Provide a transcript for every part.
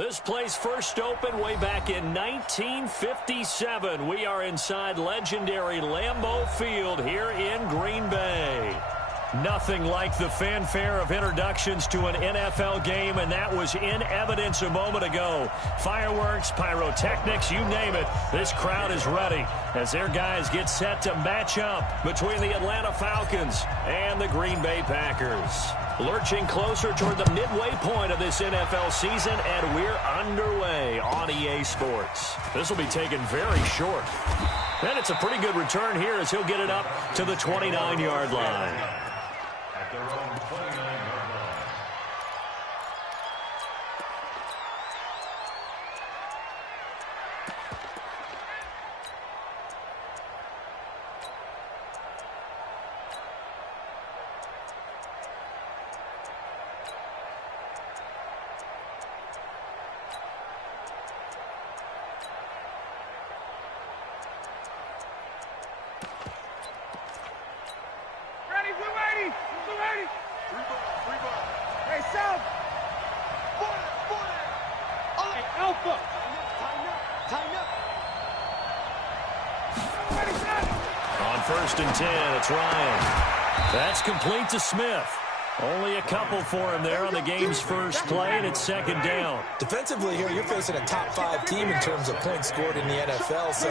This place first opened way back in 1957. We are inside legendary Lambeau Field here in Green Bay. Nothing like the fanfare of introductions to an NFL game, and that was in evidence a moment ago. Fireworks, pyrotechnics, you name it. This crowd is ready as their guys get set to match up between the Atlanta Falcons and the Green Bay Packers. Lurching closer toward the midway point of this NFL season, and we're underway on EA Sports. This will be taken very short. And it's a pretty good return here as he'll get it up to the 29-yard line. At their own 29-yard line. On 1st and 10, it's Ryan. That's complete to Smith. Only a couple for him there on the game's first play, and it's 2nd down. Defensively here, you're facing a top 5 team in terms of points scored in the NFL. So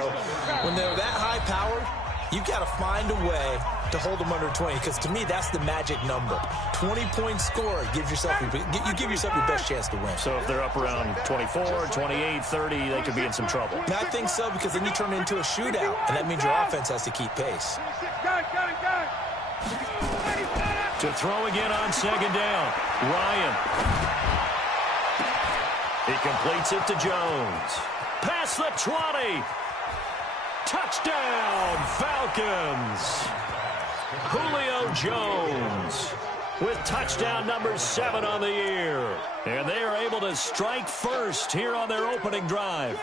when they're that high powered, you got to find a way to hold them under 20, because to me, that's the magic number. 20-point score, you give yourself your best chance to win. So if they're up around 24, 28, 30, they could be in some trouble. And I think so, because then you turn it into a shootout, and that means your offense has to keep pace. To throw again on 2nd down, Ryan. He completes it to Jones. Past the 20. Touchdown, Falcons. Julio Jones with touchdown number 7 on the year. And they are able to strike first here on their opening drive.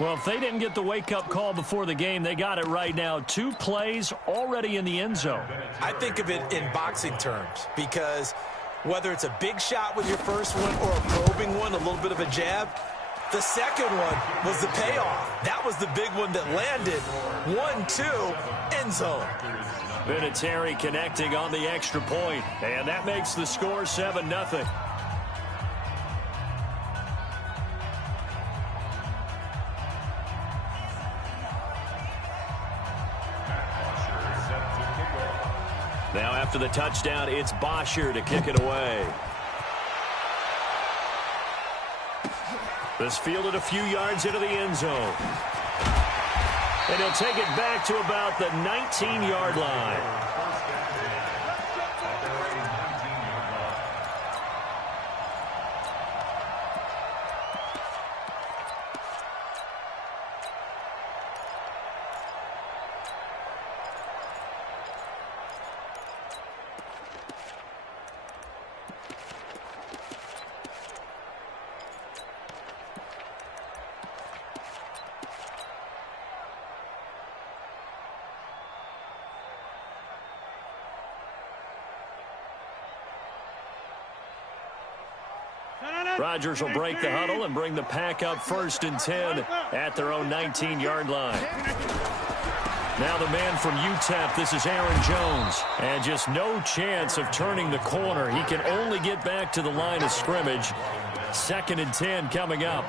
Well, if they didn't get the wake-up call before the game, they got it right now. 2 plays already in the end zone. I think of it in boxing terms, because whether it's a big shot with your first one or a probing one, a little bit of a jab, the second one was the payoff. That was the big one that landed. 1-2, end zone. Vinatieri connecting on the extra point, and that makes the score 7-0. Now after the touchdown, it's Bosher to kick it away. This fielded a few yards into the end zone. And he'll take it back to about the 19-yard line. Rodgers will break the huddle and bring the pack up 1st and 10 at their own 19-yard line. Now the man from UTEP, this is Aaron Jones. And just no chance of turning the corner. He can only get back to the line of scrimmage. 2nd and 10 coming up.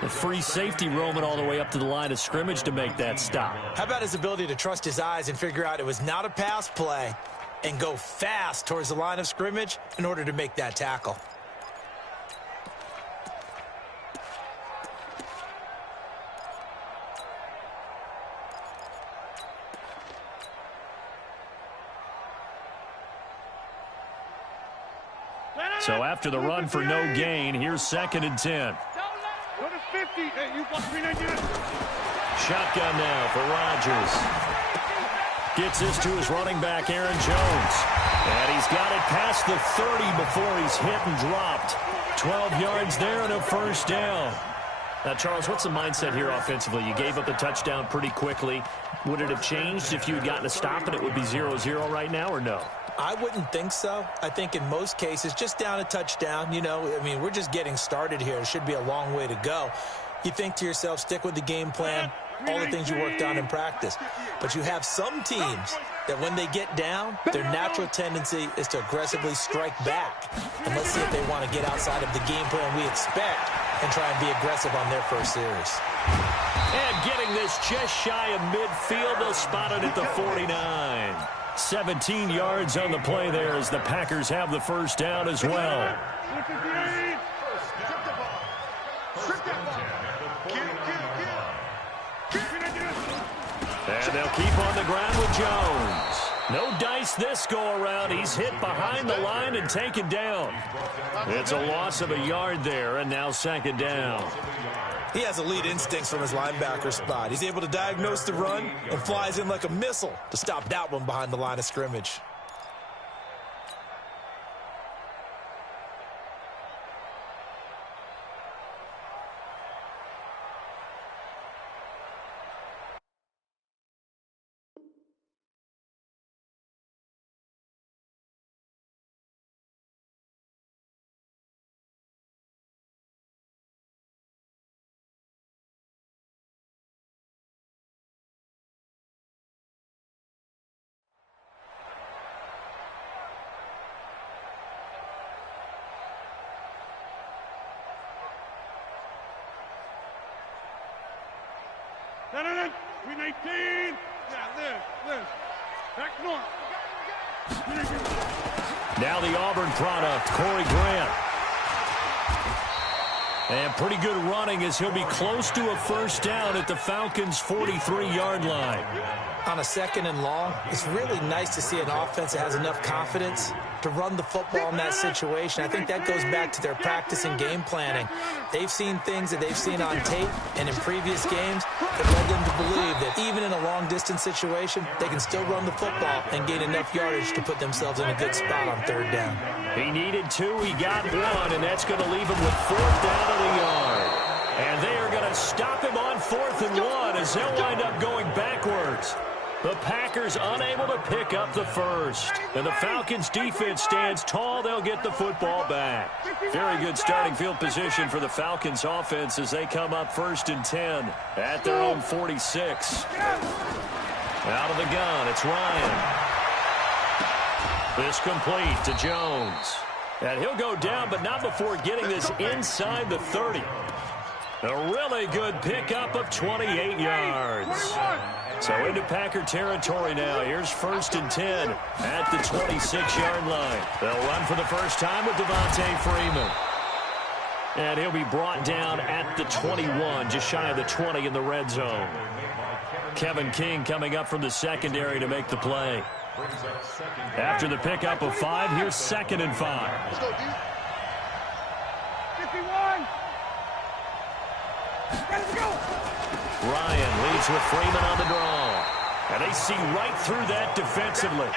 The free safety roaming all the way up to the line of scrimmage to make that stop. How about his ability to trust his eyes and figure out it was not a pass play and go fast towards the line of scrimmage in order to make that tackle? So after the run for no gain, here's 2nd and 10. Shotgun now for Rodgers. Gets this to his running back, Aaron Jones. And he's got it past the 30 before he's hit and dropped. 12 yards there and a 1st down. Now, Charles, what's the mindset here offensively? You gave up the touchdown pretty quickly. Would it have changed if you had gotten a stop and it would be 0-0 right now, or no? I wouldn't think so. I think in most cases, just down a touchdown, you know, I mean, we're just getting started here. It should be a long way to go. You think to yourself, stick with the game plan, all the things you worked on in practice. But you have some teams that when they get down, their natural tendency is to aggressively strike back. And let's see if they want to get outside of the game plan we expect and try and be aggressive on their first series. And getting this just shy of midfield, they'll spot it at the 49. 17 yards on the play there as the Packers have the first down as well. And they'll keep on the ground with Jones. No dice this go-around. He's hit behind the line and taken down. It's a loss of a yard there, and now second down. He has elite instincts from his linebacker spot. He's able to diagnose the run and flies in like a missile to stop that one behind the line of scrimmage. No. 319. Yeah, live. Back north. Now the Auburn product, Corey Grant. And pretty good running as he'll be close to a first down at the Falcons' 43-yard line. On a second and long, it's really nice to see an offense that has enough confidence to run the football in that situation. I think that goes back to their practice and game planning. They've seen things that they've seen on tape and in previous games that led them to believe that even in a long-distance situation, they can still run the football and gain enough yardage to put themselves in a good spot on third down. He needed two, he got one, and that's going to leave him with fourth down of the yard. And they are going to stop him on 4th and 1 as he'll wind up going backwards. The Packers unable to pick up the first. And the Falcons defense stands tall. They'll get the football back. Very good starting field position for the Falcons offense as they come up 1st and 10 at their own 46. Out of the gun, it's Ryan. This complete to Jones. And he'll go down, but not before getting this inside the 30. A really good pickup of 28 yards. So into Packer territory now. Here's 1st and 10 at the 26-yard line. They'll run for the first time with Devontae Freeman. And he'll be brought down at the 21, just shy of the 20 in the red zone. Kevin King coming up from the secondary to make the play. After the pickup of 5, here's 2nd and 5. Let's go, D. 51. Let's go. Ryan leads with Freeman on the draw. And they see right through that defensively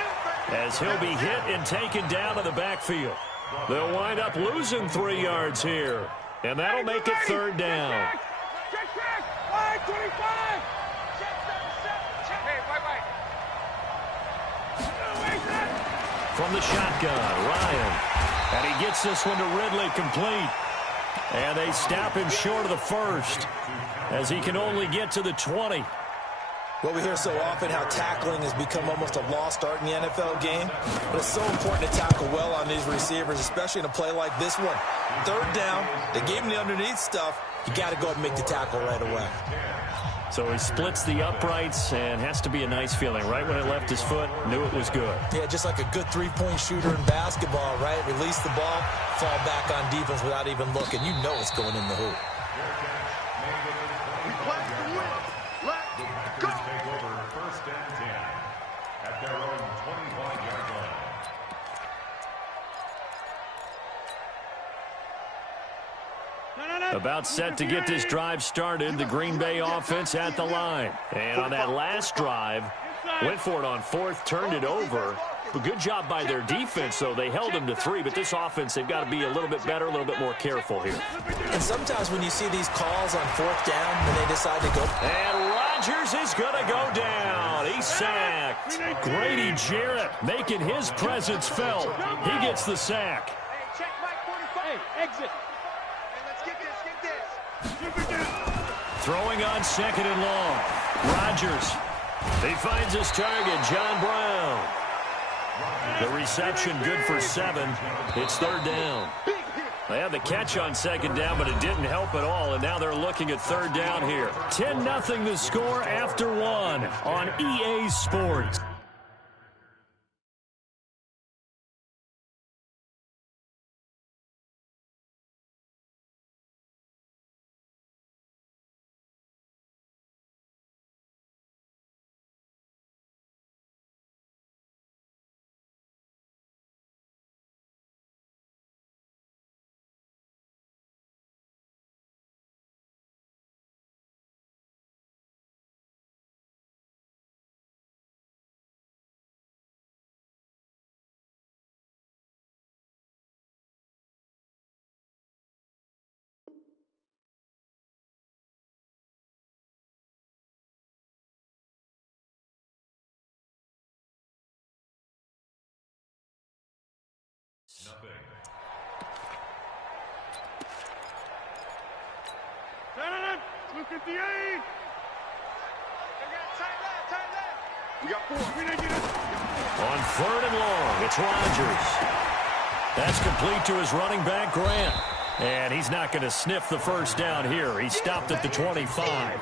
as he'll be hit and taken down to the backfield. They'll wind up losing 3 yards here. And that'll make it 3rd down. Check. 25. From the shotgun, Ryan. And he gets this one to Ridley complete. And they stop him short of the first as he can only get to the 20. Well, we hear so often how tackling has become almost a lost art in the NFL game. But it's so important to tackle well on these receivers, especially in a play like this one. 3rd down, they gave him the underneath stuff. You got to go and make the tackle right away. So he splits the uprights and has to be a nice feeling. Right when it left his foot, knew it was good. Yeah, just like a good three-point shooter in basketball, right? Release the ball, fall back on defense without even looking. You know it's going in the hoop. About set to get this drive started, the Green Bay offense at the line. And on that last drive, went for it on 4th, turned it over, Good job by their defense, though. They held them to 3, but this offense, they've got to be a little bit better, a little bit more careful here. And sometimes when you see these calls on 4th down, when they decide to go. And Rodgers is going to go down. He's sacked. Grady Jarrett making his presence felt. He gets the sack. Hey, check Mike 45. Hey, exit. Hey, let's get this. Throwing on 2nd and long. Rodgers. He finds his target, John Brown. The reception good for 7. It's 3rd down. They had the catch on 2nd down, but it didn't help at all, and now they're looking at 3rd down here. 10-0 the score after 1 on EA Sports. Nothing. Look at the 8. We got 4. On 3rd and long, it's Rodgers. That's complete to his running back, Grant. And he's not going to sniff the 1st down here. He stopped at the 25.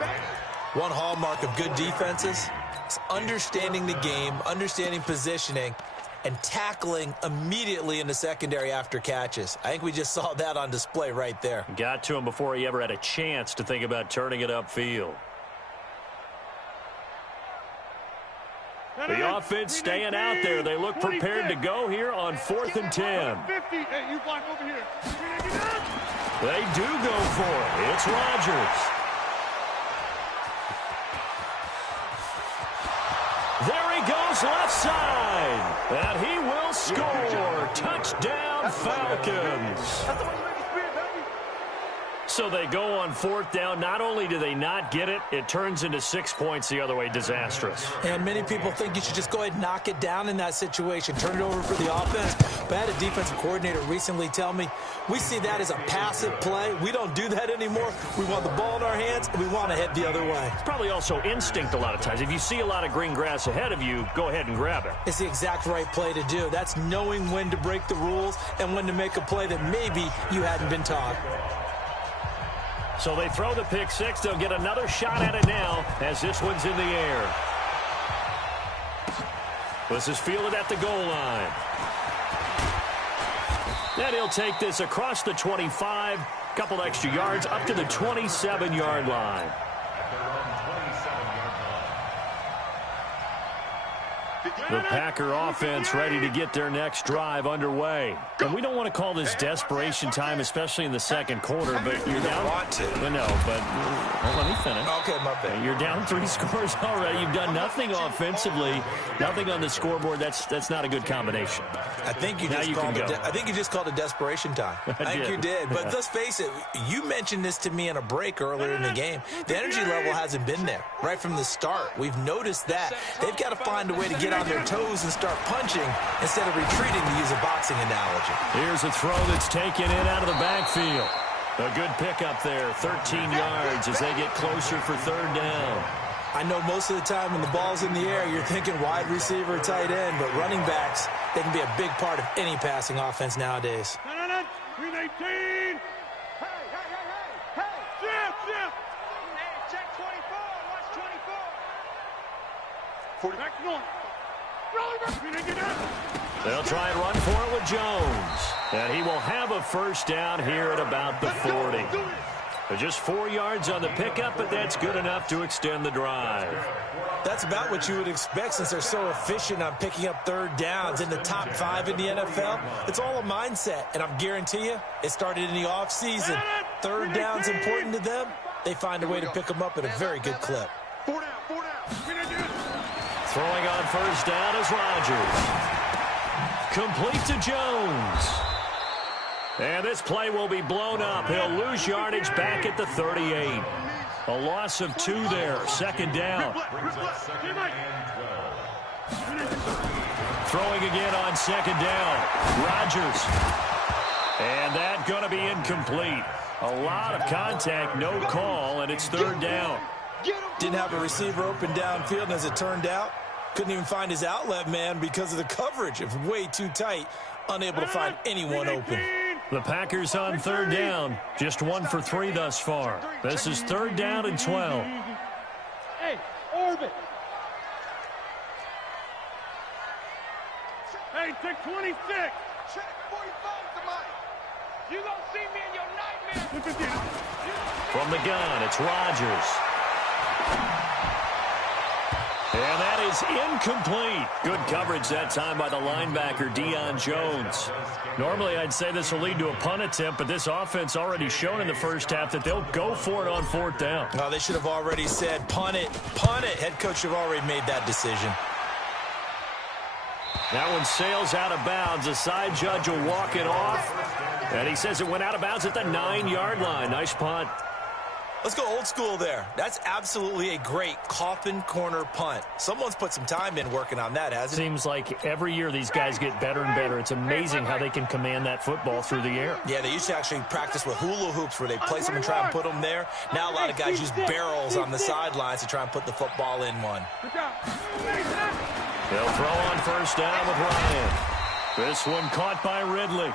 One hallmark of good defenses is understanding the game, understanding positioning, and tackling immediately in the secondary after catches. I think we just saw that on display right there. Got to him before he ever had a chance to think about turning it upfield. The offense staying out there. They look prepared to go here on 4th and 10. 50. Hey, you block over here. They do go for it. It's Rodgers. There he goes left side. And he will score. Touchdown, Falcons. So they go on 4th down. Not only do they not get it, it turns into 6 points the other way. Disastrous. And many people think you should just go ahead and knock it down in that situation. Turn it over for the offense. But I had a defensive coordinator recently tell me, we see that as a passive play. We don't do that anymore. We want the ball in our hands, and we want to head the other way. It's probably also instinct a lot of times. If you see a lot of green grass ahead of you, go ahead and grab it. It's the exact right play to do. That's knowing when to break the rules and when to make a play that maybe you hadn't been taught. So they throw the pick 6. They'll get another shot at it now as this one's in the air. This is fielded at the goal line. And he'll take this across the 25, couple extra yards, up to the 27-yard line. The Packer offense ready to get their next drive underway. And we don't want to call this desperation time, especially in the 2nd quarter, but you're down. Want to. No, but let me finish. Okay, my bad. You're down 3 scores already. You've done nothing offensively, nothing on the scoreboard. That's not a good combination. I think you just called it desperation time. I think you did. But let's face it, you mentioned this to me in a break earlier in the game. The energy level hasn't been there right from the start. We've noticed that. They've got to find a way to get on their toes and start punching instead of retreating, to use a boxing analogy. Here's a throw that's taken in out of the backfield. A good pickup there, 13 yards as they get closer for 3rd down. I know most of the time when the ball's in the air, you're thinking wide receiver, tight end, but running backs, they can be a big part of any passing offense nowadays. 319. Hey. Shift. Hey, check 24. Watch 24. 40. Back north. They'll try and run for it with Jones. And he will have a 1st down here at about the 40. Just 4 yards on the pickup, but that's good enough to extend the drive. That's about what you would expect since they're so efficient on picking up 3rd downs in the top 5 in the NFL. It's all a mindset, and I'm guarantee you it started in the offseason. 3rd down's important to them. They find a way to pick them up at a very good clip. 4 down. Throwing on 1st down is Rodgers. Complete to Jones. And this play will be blown up. He'll lose yardage back at the 38. A loss of 2 there. Second down. Throwing again on second down. Rodgers. And that going to be incomplete. A lot of contact, no call, and it's third down. Didn't have a receiver open downfield, and as it turned out, couldn't even find his outlet man because of the coverage. It's way too tight, unable to find anyone open. The Packers on third down, just 1 for 3 thus far. This is third down and 12. Hey, orbit. Hey, check 26. Check 45 to Mike. You gonna see me in your nightmare. From the gun, it's Rodgers. And that is incomplete. Good coverage that time by the linebacker, Deion Jones. Normally, I'd say this will lead to a punt attempt, but this offense already shown in the first half that they'll go for it on fourth down. Oh, they should have already said, punt it, punt it. Head coach should have already made that decision. That one sails out of bounds. The side judge will walk it off. And he says it went out of bounds at the 9-yard line. Nice punt. Let's go old school there. That's absolutely a great coffin corner punt. Someone's put some time in working on that, hasn't it? Seems like every year these guys get better and better. It's amazing how they can command that football through the air. Yeah, they used to actually practice with hula hoops where they place them and try and put them there. Now a lot of guys use barrels on the sidelines to try and put the football in one. They'll throw on first down with Ryan. This one caught by Ridley.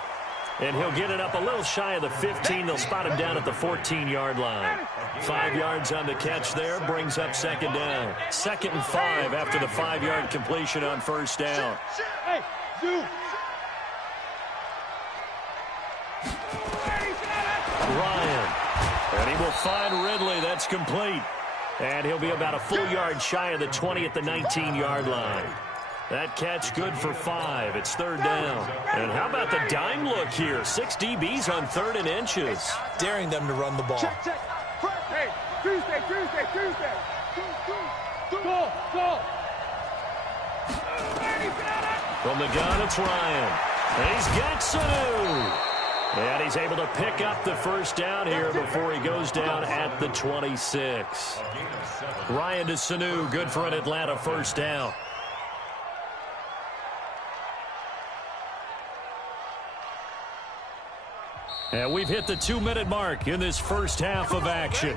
And he'll get it up a little shy of the 15. They'll spot him down at the 14-yard line. 5 yards on the catch there, brings up second down. 2nd and 5 after the 5-yard completion on first down. Hey, dude. Ryan. And he will find Ridley. That's complete. And he'll be about a full yard shy of the 20 at the 19-yard line. That catch good for 5. It's third down. And how about the dime look here? 6 DBs on 3rd and inches. Daring them to run the ball. Check. Hey, Tuesday. Go. From the gun, it's Ryan. And he's got Sanu. And he's able to pick up the first down here before he goes down at the 26. Ryan to Sanu, good for an Atlanta first down. And we've hit the 2-minute mark in this first half of action.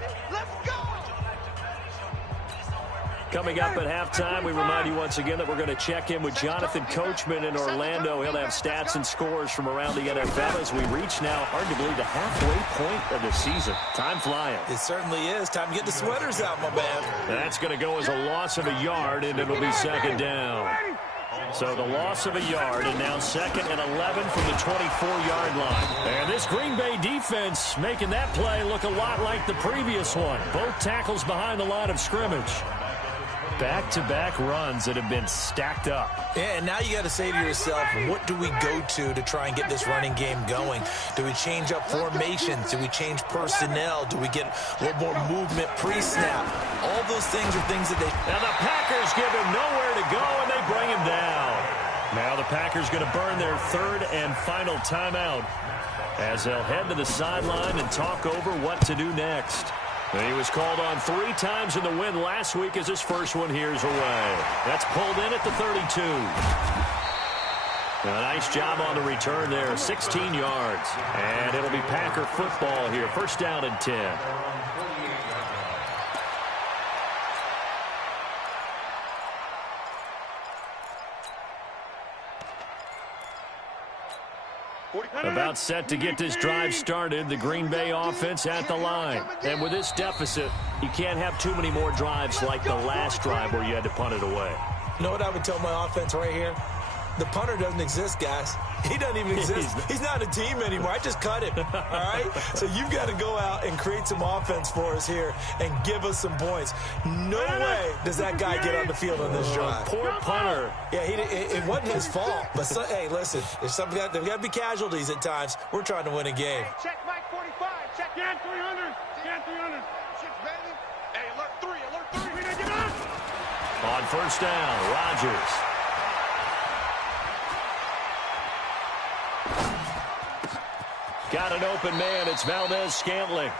Coming up at halftime, we remind you once again that we're going to check in with Jonathan Coachman in Orlando. He'll have stats and scores from around the NFL as we reach now, hard to believe, the halfway point of the season. Time flying. It certainly is. Time to get the sweaters out, my man. That's going to go as a loss of a yard, and it'll be second down. So the loss of a yard, and now 2nd and 11 from the 24-yard line. And this Green Bay defense making that play look a lot like the previous one. Both tackles behind the line of scrimmage. Back-to-back runs that have been stacked up. Yeah, and now you got to say to yourself, what do we go to try and get this running game going? Do we change up formations? Do we change personnel? Do we get a little more movement pre-snap? All those things are things that they... Now the Packers give him nowhere to go, and they bring him down. Now the Packers going to burn their 3rd and final timeout as they'll head to the sideline and talk over what to do next. And he was called on 3 times in the win last week as his first one here's away. That's pulled in at the 32. A nice job on the return there, 16 yards. And it'll be Packer football here, first down and 10. About set to get this drive started, the Green Bay offense at the line. And with this deficit, you can't have too many more drives like the last drive where you had to punt it away. You know what I would tell my offense right here? The punter doesn't exist, guys. He doesn't even exist. He's not a team anymore. I just cut him, all right? So you've got to go out and create some offense for us here and give us some points. No way does that guy get on the field on this drive. Poor punter. Yeah, it wasn't his fault. But, hey, listen, there's got to be casualties at times. We're trying to win a game. Hey, check Mike 45. Check Jan 300. Jan 300. Check, baby. Hey, alert 3. Alert 3. We gotta get on. On first down, Rodgers. Got an open man. It's Valdez-Scantling.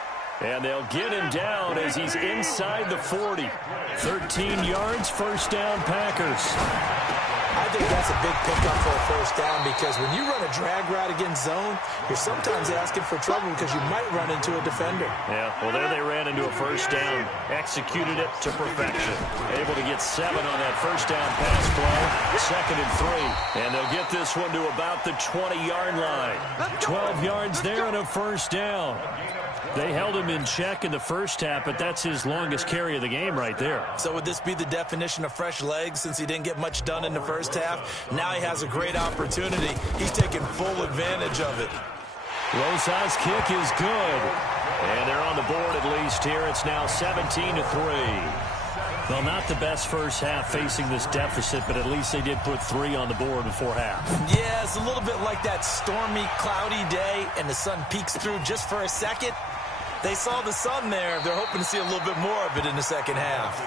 And they'll get him down as he's inside the 40. 13 yards, first down, Packers. I think that's a big pickup for a first down because when you run a drag route against zone, you're sometimes asking for trouble because you might run into a defender. Yeah, well, there they ran into a first down. Executed it to perfection. Able to get 7 on that first down pass play. 2nd and 3. And they'll get this one to about the 20-yard line. 12 yards there and a first down. They held him in check in the first half, but that's his longest carry of the game right there. So would this be the definition of fresh legs since he didn't get much done in the first half? Now he has a great opportunity. He's taking full advantage of it. Rosa's kick is good. And they're on the board at least here. It's now 17-3. Well, not the best first half facing this deficit, but at least they did put 3 on the board before half. Yeah, it's a little bit like that stormy, cloudy day, and the sun peeks through just for a second. They saw the sun there. They're hoping to see a little bit more of it in the second half.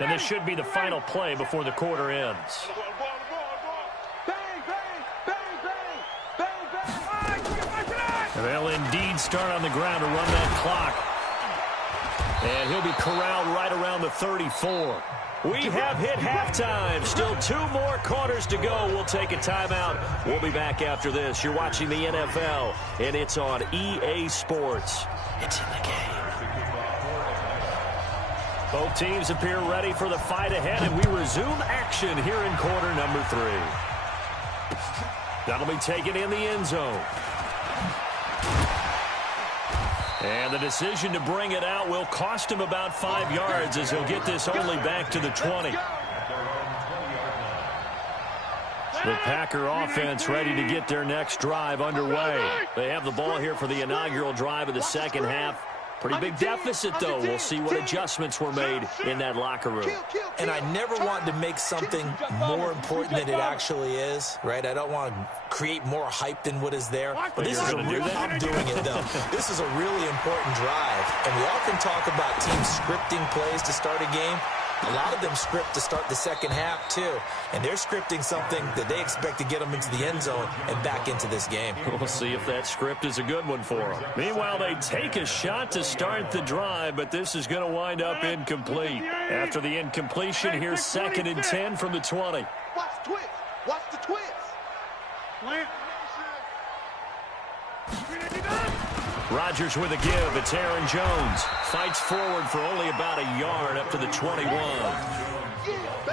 And this should be the final play before the quarter ends. They'll indeed start on the ground to run that clock. And he'll be corralled right around the 34. We have hit halftime. Still 2 more quarters to go. We'll take a timeout. We'll be back after this. You're watching the NFL, and it's on EA Sports. It's in the game. Both teams appear ready for the fight ahead, and we resume action here in quarter number 3. That'll be taken in the end zone. And the decision to bring it out will cost him about 5 yards as he'll get this only back to the 20. The Packer offense ready to get their next drive underway. They have the ball here for the inaugural drive of the second half. Pretty big deficit, though. We'll see what adjustments were made in that locker room. And I never want to make something more important than it actually is, right? I don't want to create more hype than what is there. But this is I'm doing it, though. This is a really important drive. And we often talk about teams scripting plays to start a game. A lot of them script to start the second half, too. And they're scripting something that they expect to get them into the end zone and back into this game. We'll see if that script is a good one for them. Meanwhile, they take a shot to start the drive, but this is going to wind up incomplete. After the incompletion, here's 2nd and 10 from the 20. Watch the twist. Watch the twist. Plant. Rodgers with a give. It's Aaron Jones. Fights forward for only about a yard up to the 21.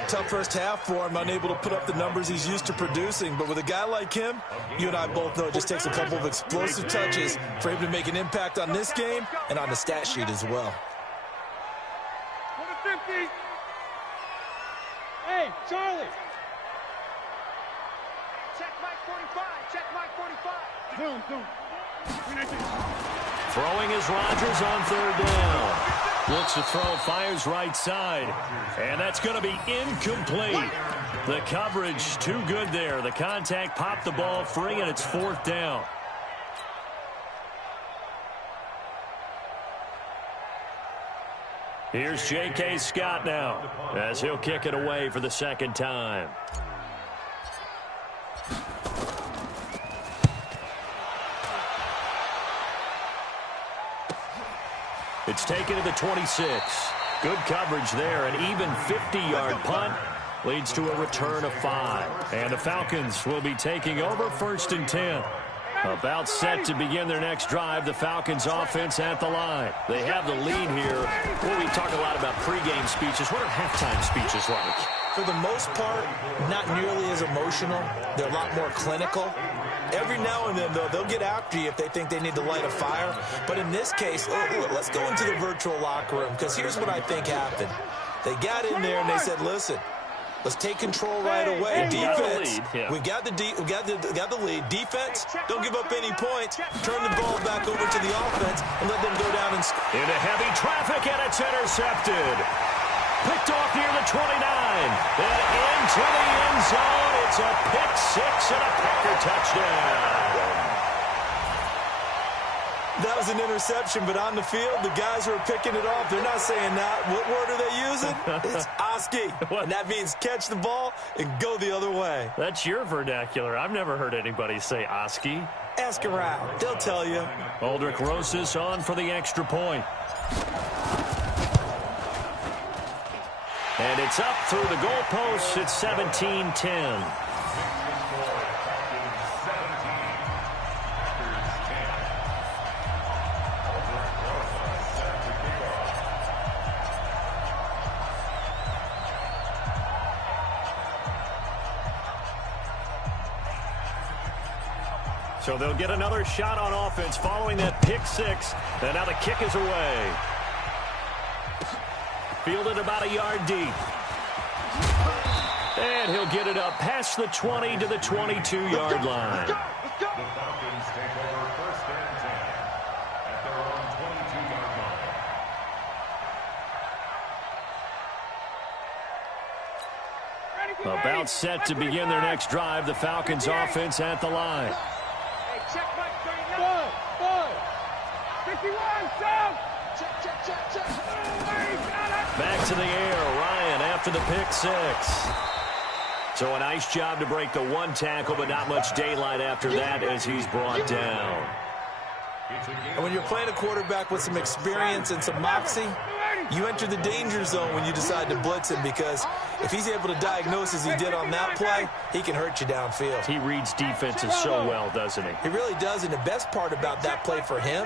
Tough first half for him, unable to put up the numbers he's used to producing. But with a guy like him, you and I both know it just takes a couple of explosive touches for him to make an impact on this game and on the stat sheet as well. 50. Hey, Charlie. Check Mike 45. Check Mike 45. Boom. Throwing is Rodgers on 3rd down. Looks to throw, fires right side. And that's going to be incomplete. The coverage too good there. The contact popped the ball free, and it's 4th down. Here's J.K. Scott now as he'll kick it away for the 2nd time. It's taken to the 26. Good coverage there. An even 50-yard punt leads to a return of 5. And the Falcons will be taking over 1st and 10. About set to begin their next drive, the Falcons offense at the line. They have the lead here. Well, we talk a lot about pregame speeches. What are halftime speeches like? For the most part, not nearly as emotional. They're a lot more clinical. Every now and then, though, they'll get after you if they think they need to light a fire. But in this case, let's go into the virtual locker room, because here's what I think happened. They got in there and they said, listen, let's take control right away. Defense, we got the lead. Defense, don't give up any points. Turn the ball back over to the offense and let them go down and score. Into heavy traffic, and it's intercepted. Picked off near the 29. Then into the end zone. It's a pick 6 and a Packer touchdown. That was an interception, but on the field, the guys who are picking it off, they're not saying that. What word are they using? It's Oski. And that means catch the ball and go the other way. That's your vernacular. I've never heard anybody say Oski. Ask around. They'll tell you. Aldrich Rosas on for the extra point. And it's up through the goalposts. It's 17-10. So they'll get another shot on offense following that pick six. And now the kick is away. Fielded about a yard deep. And he'll get it up past the 20 to the 22-yard line. The Falcons take over first and 10 at their own 22-yard line. About set to begin their next drive. The Falcons offense at the line. Hey, check Mike 39. 51, Sam. Check. Back to the air. Ryan after the pick six. So a nice job to break the one tackle, but not much daylight after that as he's brought down. And when you're playing a quarterback with some experience and some moxie, you enter the danger zone when you decide to blitz him, because if he's able to diagnose as he did on that play, he can hurt you downfield. He reads defenses so well, doesn't he? He really does, and the best part about that play for him,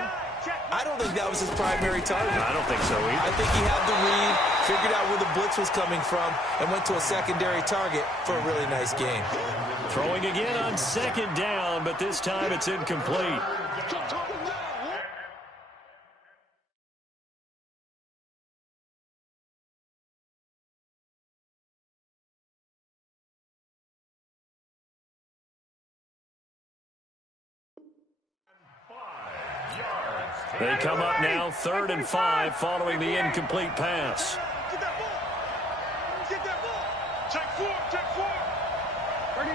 I don't think that was his primary target. I don't think so either. I think he had the read, figured out where the blitz was coming from, and went to a secondary target for a really nice game. Throwing again on second down, but this time it's incomplete. They come up now 3rd and 5 following the incomplete pass. Get that ball. Get that ball. Check 4. 39.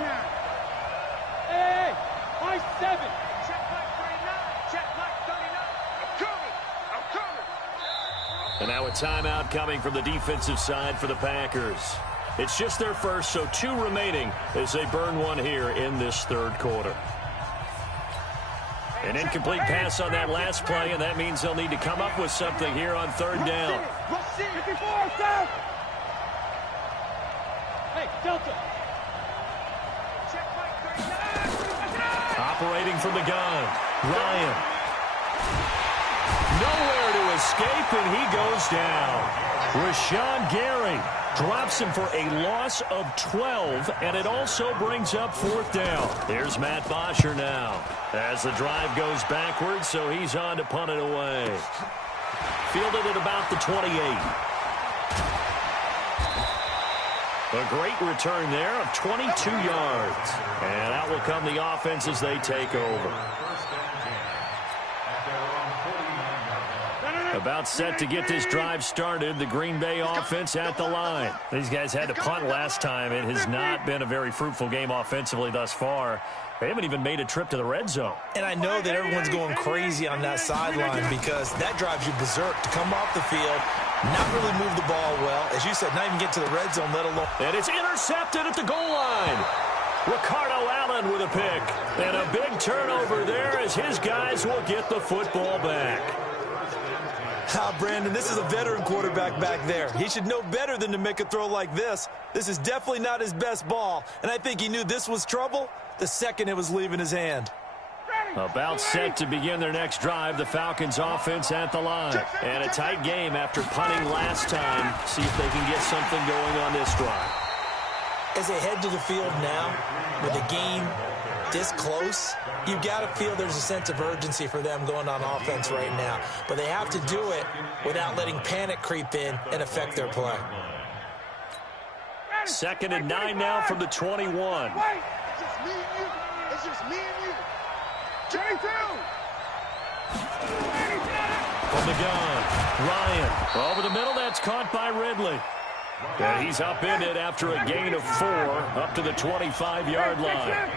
Hey, Mike 7. Check Mike 39. Check Mike 39. I'm coming. And now a timeout coming from the defensive side for the Packers. It's just their first, so 2 remaining as they burn one here in this 3rd quarter. An incomplete pass on that last play, and that means they'll need to come up with something here on 3rd down. 54, South. Hey, Delta. Check Mike 39. Operating from the gun, Ryan. Nowhere to escape, and he goes down. Rashawn Gary drops him for a loss of 12, and it also brings up 4th down. Here's Matt Bosher now as the drive goes backwards, so he's on to punt it away. Fielded at about the 28. A great return there of 22 yards. And out will come the offense as they take over. About set to get this drive started. The Green Bay offense at the line. These guys had to punt last time. It has not been a very fruitful game offensively thus far. They haven't even made a trip to the red zone. And I know that everyone's going crazy on that sideline because that drives you berserk to come off the field, not really move the ball well. As you said, not even get to the red zone, let alone. And it's intercepted at the goal line. Ricardo Allen with a pick. And a big turnover there as his guys will get the football back. Brandon, this is a veteran quarterback back there. He should know better than to make a throw like this. This is definitely not his best ball, and I think he knew this was trouble the second it was leaving his hand. About set to begin their next drive, the Falcons offense at the line. And a tight game after punting last time. See if they can get something going on this drive. As they head to the field now, with a game this close, you've got to feel there's a sense of urgency for them going on offense right now. But they have to do it without letting panic creep in and affect their play. 2nd and 9 now from the 21. It's just me and you. It's just me and you. 22. From the gun, Ryan. Over the middle, that's caught by Ridley. And he's upended after a gain of 4 up to the 25-yard line.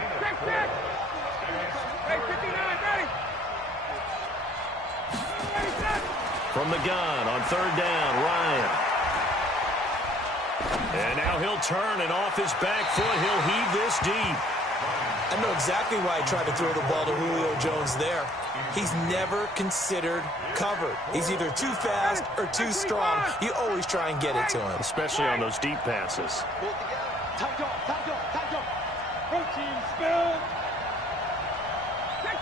From the gun on third down, Ryan. And now he'll turn, and off his back foot, he'll heave this deep. I know exactly why he tried to throw the ball to Julio Jones there. He's never considered covered. He's either too fast or too strong. You always try and get it to him. Especially on those deep passes. Protein spill. Check.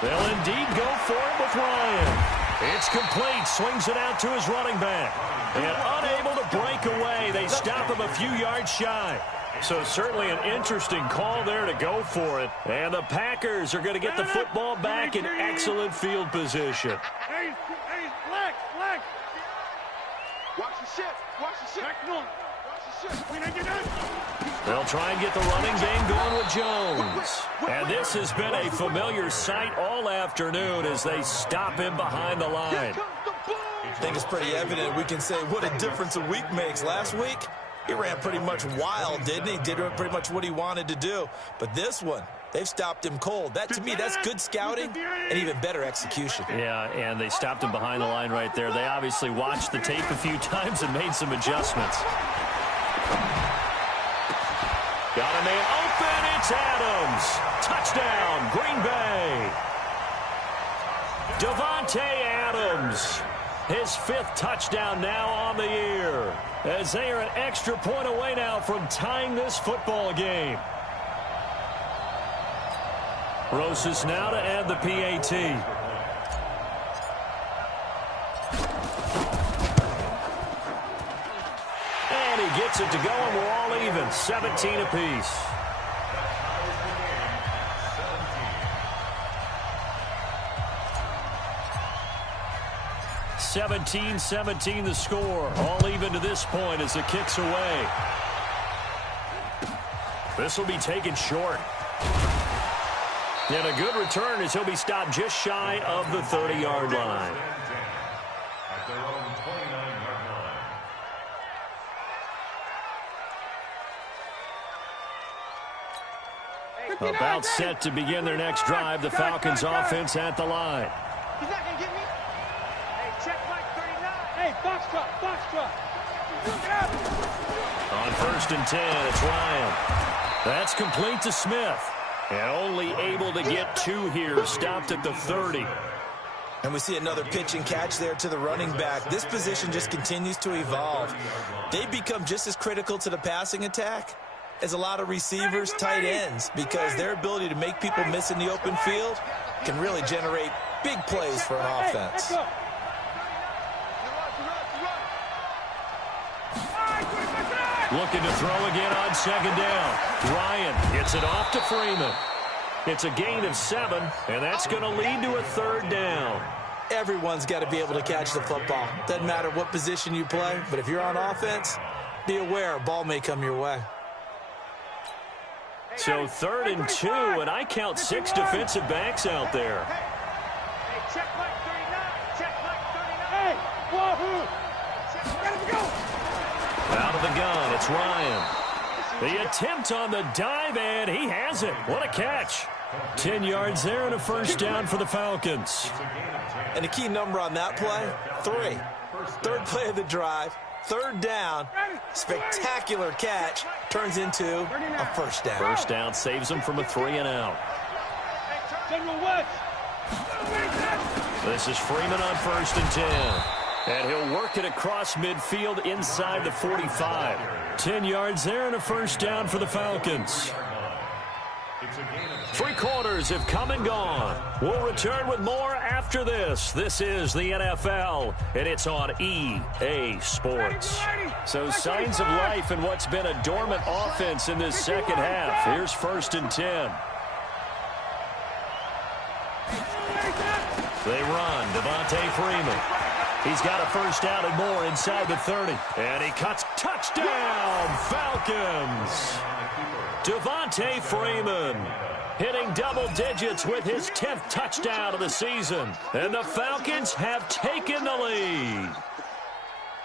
They'll indeed go for it with Ryan. It's complete. Swings it out to his running back. And unable to break away. They stop him a few yards shy. So certainly an interesting call there to go for it. And the Packers are going to get the football back in excellent field position. Hey, flex. Watch the shit. They'll try and get the running game going with Jones. And this has been a familiar sight all afternoon as they stop him behind the line. I think it's pretty evident. We can say what a difference a week makes. Last week, he ran pretty much wild, didn't he? Did pretty much what he wanted to do. But this one, they've stopped him cold. That, to me, that's good scouting and even better execution. Yeah, and they stopped him behind the line right there. They obviously watched the tape a few times and made some adjustments. Got a man open. It's Adams. Touchdown, Green Bay. Davante Adams. His 5th touchdown now on the year. As they are an extra point away now from tying this football game. Rosas now to add the PAT. And he gets it to go, and we're all even. 17 apiece. (17-17) the score. All even to this point as it kicks away. This will be taken short. And a good return as he'll be stopped just shy of the 30-yard line. At their own 29-yard line. About set to begin their next drive. The Falcons offense at the line. He's not going to get me. Hey, check Mike 39. Hey, box truck. On 1st and 10, it's Ryan. That's complete to Smith. And only able to get 2 here, stopped at the 30. And we see another pitch and catch there to the running back. This position just continues to evolve. They become just as critical to the passing attack as a lot of receivers, tight ends, because their ability to make people miss in the open field can really generate big plays for an offense. Looking to throw again on 2nd down. Ryan gets it off to Freeman. It's a gain of 7, and that's going to lead to a 3rd down. Everyone's got to be able to catch the football. Doesn't matter what position you play, but if you're on offense, be aware a ball may come your way. So 3rd and 2, and I count 6 defensive backs out there. Hey, check Mike 39. Hey, wahoo. Let's go. Out of the gun, it's Ryan. The attempt on the dive, and he has it. What a catch. 10 yards there and a 1st down for the Falcons. And the key number on that play, 3. 3rd play of the drive, 3rd down, spectacular catch, turns into a 1st down. 1st down saves them from a 3 and out. General West. This is Freeman on 1st and 10. And he'll work it across midfield inside the 45. 10 yards there and a 1st down for the Falcons. 3 quarters have come and gone. We'll return with more after this. This is the NFL, and it's on EA Sports. So signs of life in what's been a dormant offense in this 2nd half. Here's 1st and 10. They run. Devontae Freeman. He's got a 1st down and more inside the 30. And he cuts. Touchdown, Falcons. Devontae Freeman hitting double digits with his 10th touchdown of the season. And the Falcons have taken the lead.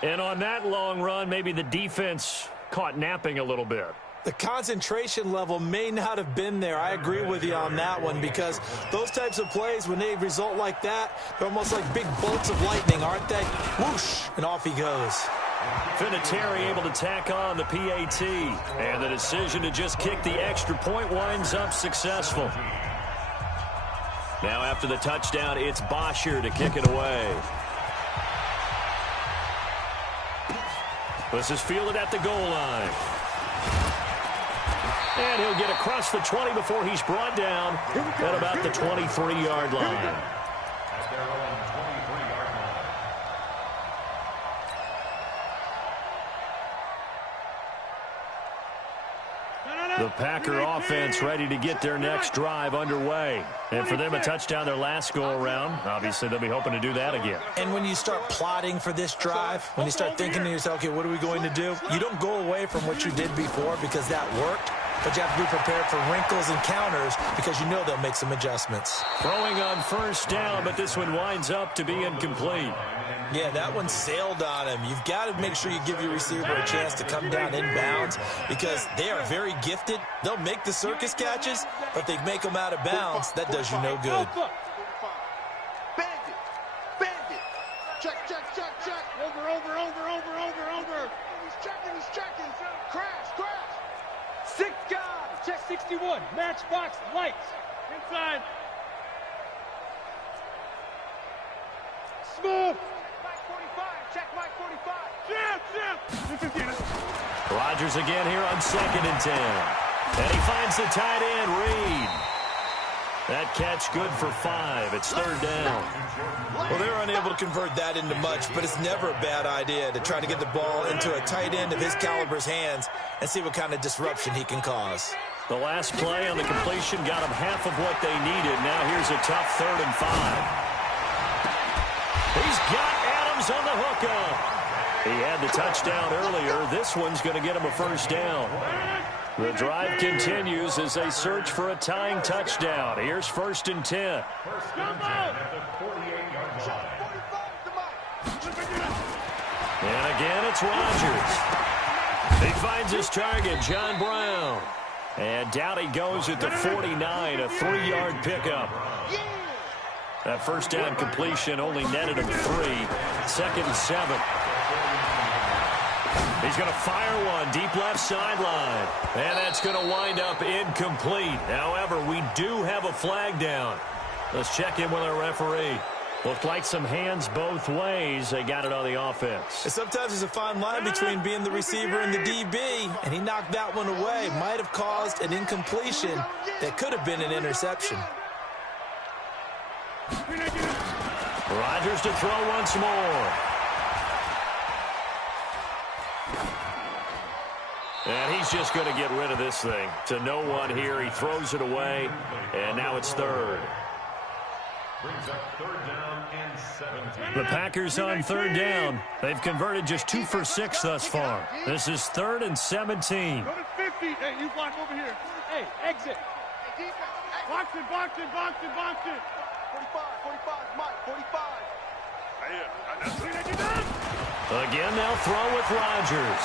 And on that long run, maybe the defense caught napping a little bit. The concentration level may not have been there. I agree with you on that one, because those types of plays, when they result like that, they're almost like big bolts of lightning, aren't they? Whoosh, and off he goes. Vinatieri able to tack on the PAT, and the decision to just kick the extra point winds up successful. Now after the touchdown, it's Bosher to kick it away. This is fielded at the goal line. And he'll get across the 20 before he's brought down at about the 23-yard line. At their own 23-yard line. The Packer offense ready to get their next drive underway. And for them, a touchdown their last go-around. Obviously, they'll be hoping to do that again. And when you start plotting for this drive, when you start thinking to yourself, okay, what are we going to do? You don't go away from what you did before because that worked. But you have to be prepared for wrinkles and counters because you know they'll make some adjustments. Throwing on first down, but this one winds up to be incomplete. Yeah, that one sailed on him. You've got to make sure you give your receiver a chance to come down inbounds because they are very gifted. They'll make the circus catches, but they make them out of bounds. That does you no good. Bandit. Bandit. Check. Over. He's checking. Crash. 6 guys. Check 61. Matchbox lights. Inside. Smooth. Mike 45. Check Mike 45. Jim. Rodgers again here on 2nd and 10. And he finds the tight end, Reed. That catch good for 5. It's 3rd down. Well, they were unable to convert that into much, but it's never a bad idea to try to get the ball into a tight end of his caliber's hands and see what kind of disruption he can cause. The last play on the completion got them half of what they needed. Now here's a tough 3rd and 5. He's got Adams on the hookup. He had the touchdown earlier. This one's going to get him a 1st down. The drive continues as they search for a tying touchdown. Here's 1st and 10. First and 10 at the 48-yard line. And again, it's Rodgers. He finds his target, John Brown. And down he goes at the 49, a 3-yard pickup. That 1st down completion only netted him 3. 2nd and 7. He's going to fire one deep left sideline. And that's going to wind up incomplete. However, we do have a flag down. Let's check in with our referee. Looked like some hands both ways. They got it on the offense. And sometimes there's a fine line between being the receiver and the DB, and he knocked that one away. Might have caused an incompletion that could have been an interception. Rodgers to throw once more. And he's just going to get rid of this thing. To no one here. He throws it away, and now it's 3rd. Brings up 3rd down and 17. The Packers on 3rd down. They've converted just 2 for 6 thus far. This is 3rd and 17. Go to 50. Hey, you block over here. Hey, exit. Hey, defense. Hey. Box it. 45, Mike, 45. Again, they'll throw with Rodgers.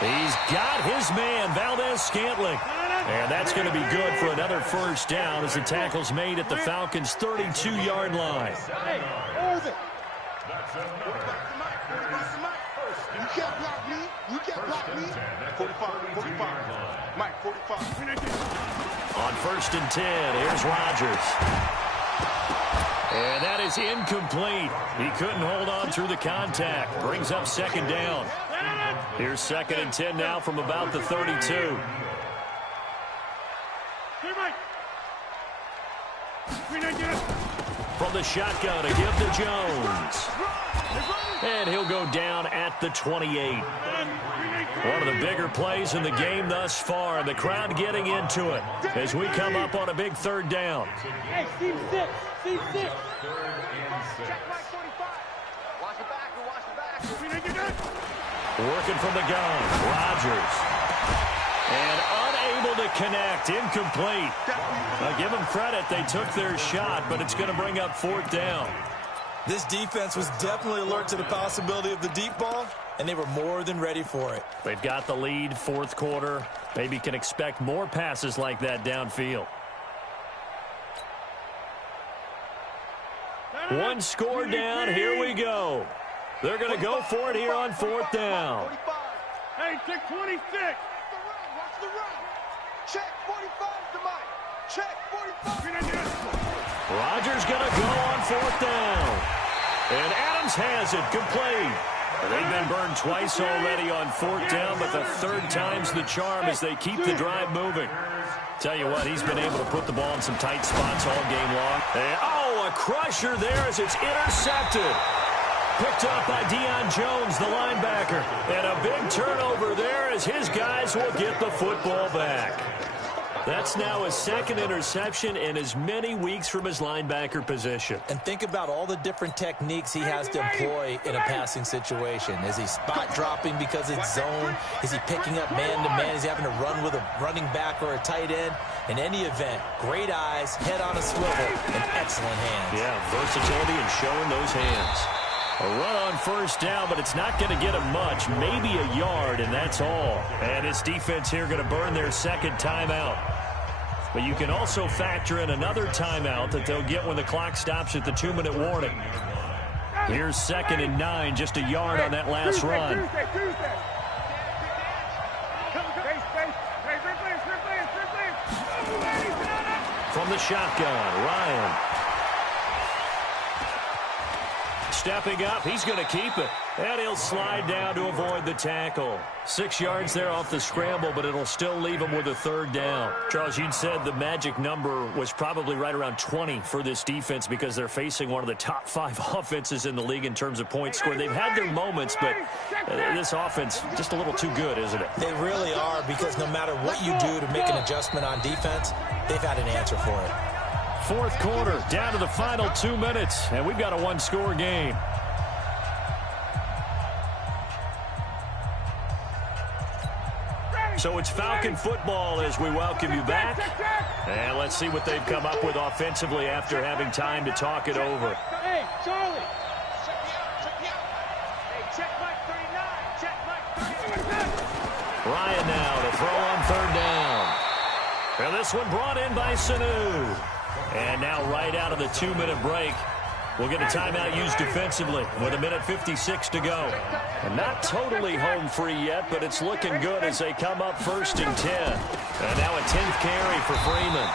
He's got his man, Valdez-Scantling. And that's going to be good for another 1st down as the tackle's made at the Falcons' 32-yard line. Hey, orbit. That's another. You can't block me. 45. Mike, 45. On 1st and 10, here's Rodgers. And that is incomplete. He couldn't hold on through the contact. Brings up 2nd down. Here's 2nd and 10 now from about the 32. From the shotgun to give to Jones. And he'll go down at the 28. One of the bigger plays in the game thus far, and the crowd getting into it as we come up on a big 3rd down. Hey, Steve 6. Check Mike 45. Watch the back. Working from the gun, Rodgers. And unable to connect, incomplete. Now give them credit, they took their shot, but it's going to bring up 4th down. This defense was definitely alert to the possibility of the deep ball, and they were more than ready for it. They've got the lead, fourth quarter. Maybe can expect more passes like that downfield. One score down. Here we go. They're going to go for it here on fourth down. Hey, check 26. Watch the run. Check 45 to Mike. Check 45. Rodgers going to go on fourth down. And Adams has it complete. They've been burned twice already on fourth down, but the third time's the charm as they keep the drive moving. Tell you what, he's been able to put the ball in some tight spots all game long. And, oh, a crusher there as it's intercepted. Picked up by Deion Jones, the linebacker. And a big turnover there as his guys will get the football back. That's now his second interception in as many weeks from his linebacker position. And think about all the different techniques he has to employ in a passing situation. Is he spot dropping because it's zone? Is he picking up man-to-man? Is he having to run with a running back or a tight end? In any event, great eyes, head on a swivel, and excellent hands. Yeah, versatility and showing those hands. A run on first down, but it's not going to get him much. Maybe a yard, and that's all. And his defense here going to burn their second timeout. But you can also factor in another timeout that they'll get when the clock stops at the 2-minute warning. Here's 2nd and 9, just a yard on that last run. From the shotgun, Ryan. Stepping up, he's going to keep it. And he'll slide down to avoid the tackle. 6 yards there off the scramble, but it'll still leave him with a third down. Charles, you'd said the magic number was probably right around 20 for this defense because they're facing one of the top 5 offenses in the league in terms of points scored. They've had their moments, but this offense just a little too good, isn't it? They really are, because no matter what you do to make an adjustment on defense, they've had an answer for it. Fourth quarter, down to the final 2 minutes, and we've got a one-score game. So it's Falcon football as we welcome you back. And let's see what they've come up with offensively after having time to talk it over. Hey, Charlie. Hey, check Mike 39. Check Mike 39. Ryan now to throw on third down. And this one brought in by Sanu. And now right out of the 2-minute break, we'll get a timeout used defensively with 1:56 to go. And not totally home free yet, but it's looking good as they come up 1st and 10. And now a 10th carry for Freeman.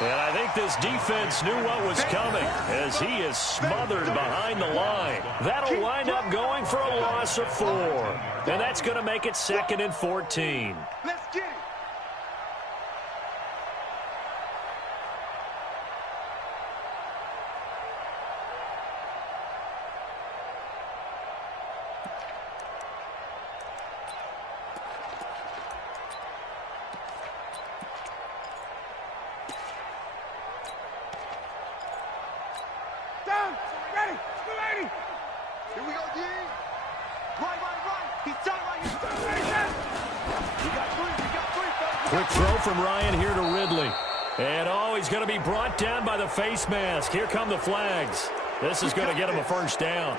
And I think this defense knew what was coming as he is smothered behind the line. That'll wind up going for a loss of 4. And that's going to make it 2nd and 14. Let's get it. Quick throw from Ryan here to Ridley. And, oh, he's going to be brought down by the face mask. Here come the flags. This is going to get him a first down.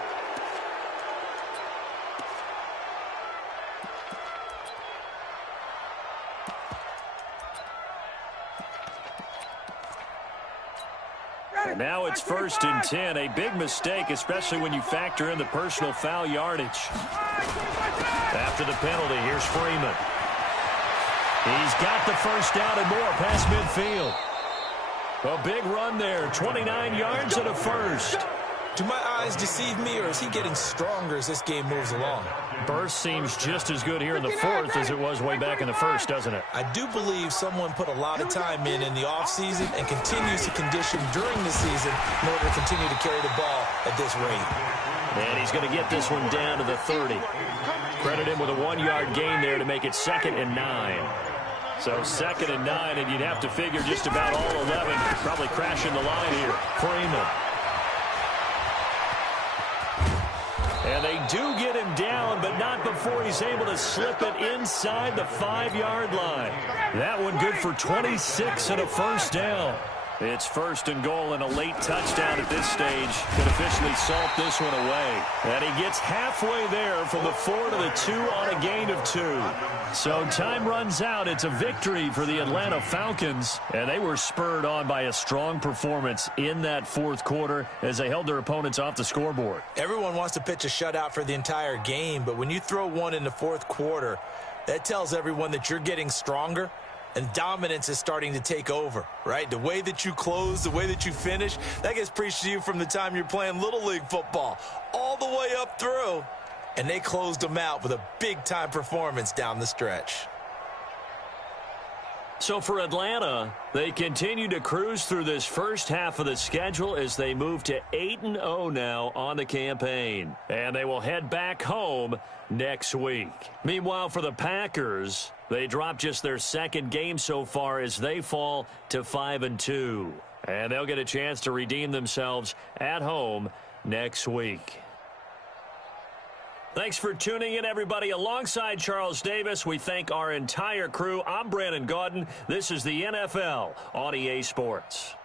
And now it's 1st and 10. A big mistake, especially when you factor in the personal foul yardage. After the penalty, here's Freeman. He's got the first down and more past midfield. A big run there, 29 yards and a first. Do my eyes deceive me, or is he getting stronger as this game moves along? Burst seems just as good here in the fourth as it was way back in the first, doesn't it? I do believe someone put a lot of time in the offseason and continues to condition during the season in order to continue to carry the ball at this rate. And he's going to get this one down to the 30. Credit him with a 1-yard gain there to make it 2nd and 9. So 2nd and 9, and you'd have to figure just about all 11 probably crashing the line here. Freeman. And they do get him down, but not before he's able to slip it inside the 5-yard line. That one good for 26 and a first down. It's first and goal, and a late touchdown at this stage could officially salt this one away. And he gets halfway there from the 4 to the 2 on a gain of 2. So time runs out. It's a victory for the Atlanta Falcons, and they were spurred on by a strong performance in that fourth quarter as they held their opponents off the scoreboard. Everyone wants to pitch a shutout for the entire game, but when you throw one in the fourth quarter, that tells everyone that you're getting stronger and dominance is starting to take over, right? The way that you close, the way that you finish, that gets preached to you from the time you're playing Little League football all the way up through. And they closed them out with a big-time performance down the stretch. So for Atlanta, they continue to cruise through this first half of the schedule as they move to 8-0 now on the campaign. And they will head back home next week. Meanwhile, for the Packers, they dropped just their second game so far as they fall to 5-2. And they'll get a chance to redeem themselves at home next week. Thanks for tuning in, everybody. Alongside Charles Davis, we thank our entire crew. I'm Brandon Gaudin. This is the NFL on EA Sports.